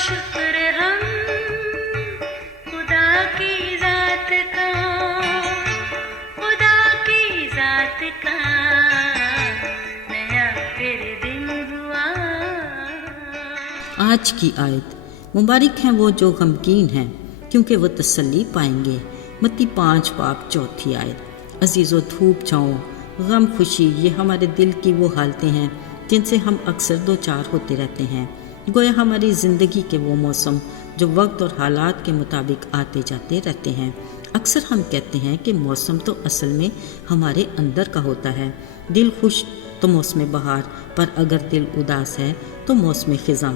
शुक्र हम खुदा की ज़ात का, खुदा की ज़ात का नया फिर दिन हुआ। आज की आयत। मुबारक हैं वो जो गमगीन हैं क्योंकि वो तसल्ली पाएंगे। मत्ती 5:4 आयत। अजीज़ो, धूप छाँव, गम खुशी, ये हमारे दिल की वो हालतें हैं जिनसे हम अक्सर दो चार होते रहते हैं। गोया हमारी ज़िंदगी के वो मौसम जो वक्त और हालात के मुताबिक आते जाते रहते हैं। अक्सर हम कहते हैं कि मौसम तो असल में हमारे अंदर का होता है। दिल खुश तो मौसम बहार, पर अगर दिल उदास है तो मौसम खिज़ां।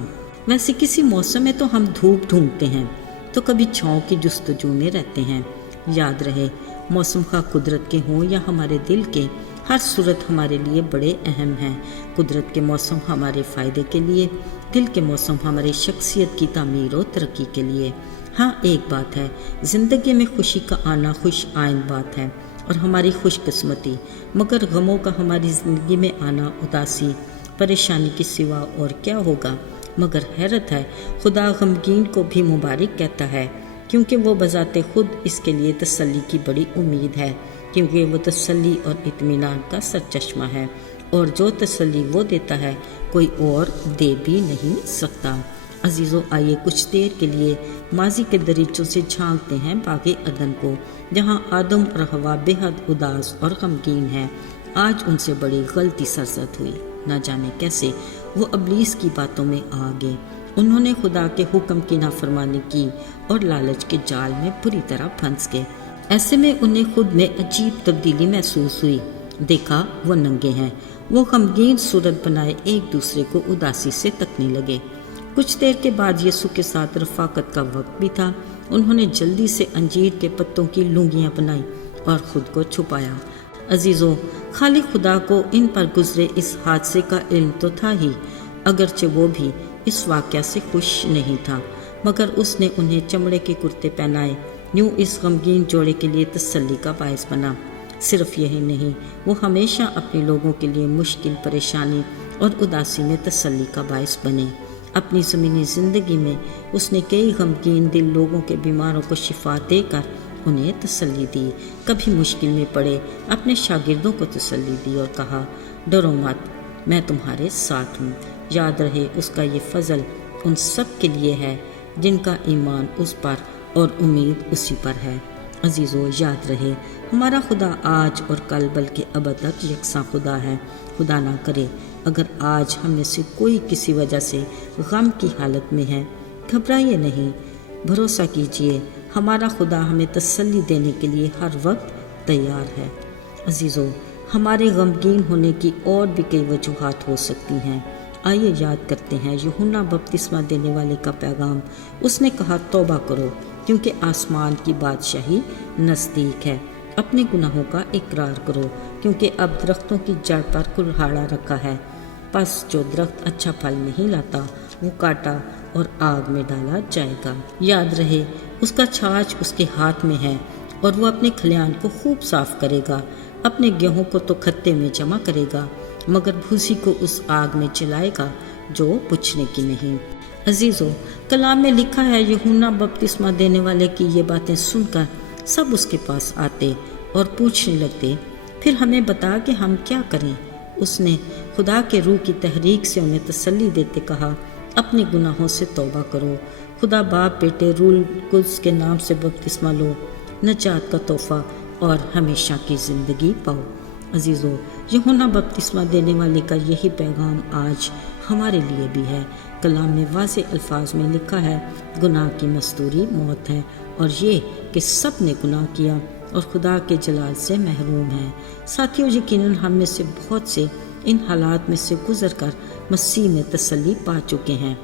वैसे किसी मौसम में तो हम धूप ढूंढते हैं तो कभी छाँव की जुस्तजू में रहते हैं। याद रहे, मौसम का कुदरत के हों या हमारे दिल के, हर सूरत हमारे लिए बड़े अहम हैं। कुदरत के मौसम हमारे फ़ायदे के लिए, दिल के मौसम हमारी शख्सियत की तामीर और तरक्की के लिए। हाँ, एक बात है, ज़िंदगी में खुशी का आना खुश आइन बात है और हमारी खुशकिस्मती, मगर गमों का हमारी ज़िंदगी में आना उदासी परेशानी के सिवा और क्या होगा। मगर हैरत है, खुदा गमगीन को भी मुबारक कहता है क्योंकि वो बज़ाते खुद इसके लिए तसल्ली की बड़ी उम्मीद है, क्योंकि वो तसल्ली और इत्मीनान का सरचश्मा है और जो तसल्ली वो देता है कोई और दे भी नहीं सकता। अजीज़ों, आइए कुछ देर के लिए माजी के दरीचों से झांकते हैं बागे अदन को, जहाँ आदम और हवा बेहद उदास और गमगीन हैं। आज उनसे बड़ी गलती सरजद हुई, ना जाने कैसे वो इब्लीस की बातों में आ गए। उन्होंने खुदा के हुक्म की नाफरमानी की और लालच के जाल में बुरी तरह फंस गए। ऐसे में उन्हें खुद में अजीब तब्दीली महसूस हुई। देखा वो नंगे हैं। वो गमगीन सूरत बनाए एक दूसरे को उदासी से तकने लगे। कुछ देर के बाद यीशु के साथ रफाकत का वक्त भी था। उन्होंने जल्दी से अंजीर के पत्तों की लुंगियाँ बनाई और ख़ुद को छुपाया। अजीज़ों, खाली खुदा को इन पर गुजरे इस हादसे का इल्म तो था ही, अगरचे वो भी इस वाक़या से खुश नहीं था, मगर उसने उन्हें चमड़े के कुर्ते पहनाए। यूँ इस गमगीन जोड़े के लिए तसल्ली का बायस बना। सिर्फ यही नहीं, वो हमेशा अपने लोगों के लिए मुश्किल, परेशानी और उदासी में तसल्ली का बायस बने। अपनी ज़मीनी ज़िंदगी में उसने कई गमगीन दिल लोगों के बीमारों को शिफा देकर उन्हें तसल्ली दी। कभी मुश्किल में पड़े अपने शागिर्दों को तसल्ली दी और कहा, डरो मत, मैं तुम्हारे साथ हूँ। याद रहे, उसका ये फजल उन सब के लिए है जिनका ईमान उस पर और उम्मीद उसी पर है। अजीज़ों, याद रहे, हमारा खुदा आज और कल बल्कि अब तक यकसा खुदा है। खुदा ना करे अगर आज हम में से कोई किसी वजह से गम की हालत में है, घबराइए नहीं, भरोसा कीजिए, हमारा खुदा हमें तसल्ली देने के लिए हर वक्त तैयार है। अजीज़ों, हमारे गमगीन होने की और भी कई वजूहात हो सकती हैं। आइए याद करते हैं यूहन्ना बपतिस्मा देने वाले का पैगाम। उसने कहा, तौबा करो क्योंकि आसमान की बादशाही नज़दीक है। अपने गुनाहों का इकरार करो क्योंकि अब दरख्तों की जड़ पर कुल्हाड़ा रखा है। बस जो दरख्त अच्छा फल नहीं लाता वो काटा और आग में डाला जाएगा। याद रहे, उसका छाछ उसके हाथ में है और वो अपने खलियान को खूब साफ करेगा। अपने गेहूं को तो खत्ते में जमा करेगा, मगर भूसी को उस आग में जलाएगा जो बुझने की नहीं। अजीज़ों, कलाम में लिखा है, यूहन्ना बपतिस्मा देने वाले की ये बातें सुनकर सब उसके पास आते और पूछने लगते, फिर हमें बता कि हम क्या करें। उसने खुदा के रूह की तहरीक से उन्हें तसल्ली देते कहा, अपने गुनाहों से तौबा करो, खुदा बाप बेटे रूह कुद्स के नाम से बपतिस्मा लो, नजात का तोहफा और हमेशा की ज़िंदगी पाओ। अजीज़ों, यूहन्ना बपतिस्मा देने वाले का यही पैगाम आज हमारे लिए भी है। कलाम में वाज़ेह अल्फाज में लिखा है, गुनाह की मज़दूरी मौत है और ये कि सब ने गुनाह किया और खुदा के जलाल से महरूम हैं। साथियों, यकीनन हम में से बहुत से इन हालात में से गुजरकर मसीह में तसल्ली पा चुके हैं।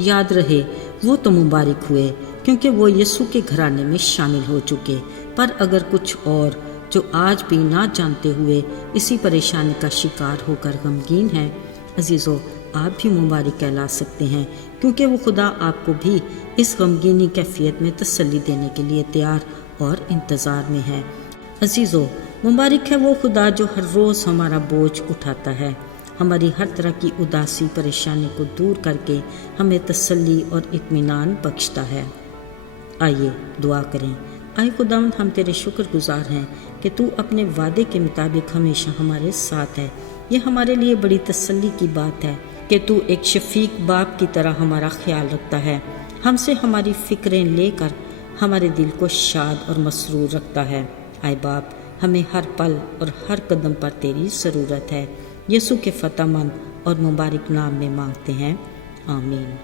याद रहे, वो तो मुबारक हुए क्योंकि वो यीशु के घराने में शामिल हो चुके, पर अगर कुछ और जो आज भी ना जानते हुए इसी परेशानी का शिकार होकर गमगीन हैं, अजीज़ों, आप भी मुबारक कहला सकते हैं क्योंकि वो खुदा आपको भी इस गमगीनी कैफियत में तसल्ली देने के लिए तैयार और इंतज़ार में है। अजीज़ों, मुबारक है वो खुदा जो हर रोज़ हमारा बोझ उठाता है, हमारी हर तरह की उदासी परेशानी को दूर करके हमें तसल्ली और इत्मीनान बख्शता है। आइए दुआ करें। आए खुदावंद, हम तेरे शुक्रगुजार हैं कि तू अपने वादे के मुताबिक हमेशा हमारे साथ है। ये हमारे लिए बड़ी तसल्ली की बात है कि तू एक शफीक बाप की तरह हमारा ख्याल रखता है, हमसे हमारी फ़िक्रें लेकर हमारे दिल को शाद और मसरूर रखता है। आए बाप, हमें हर पल और हर कदम पर तेरी ज़रूरत है। यीशु के फ़तेहमंद और मुबारक नाम में मांगते हैं, आमीन।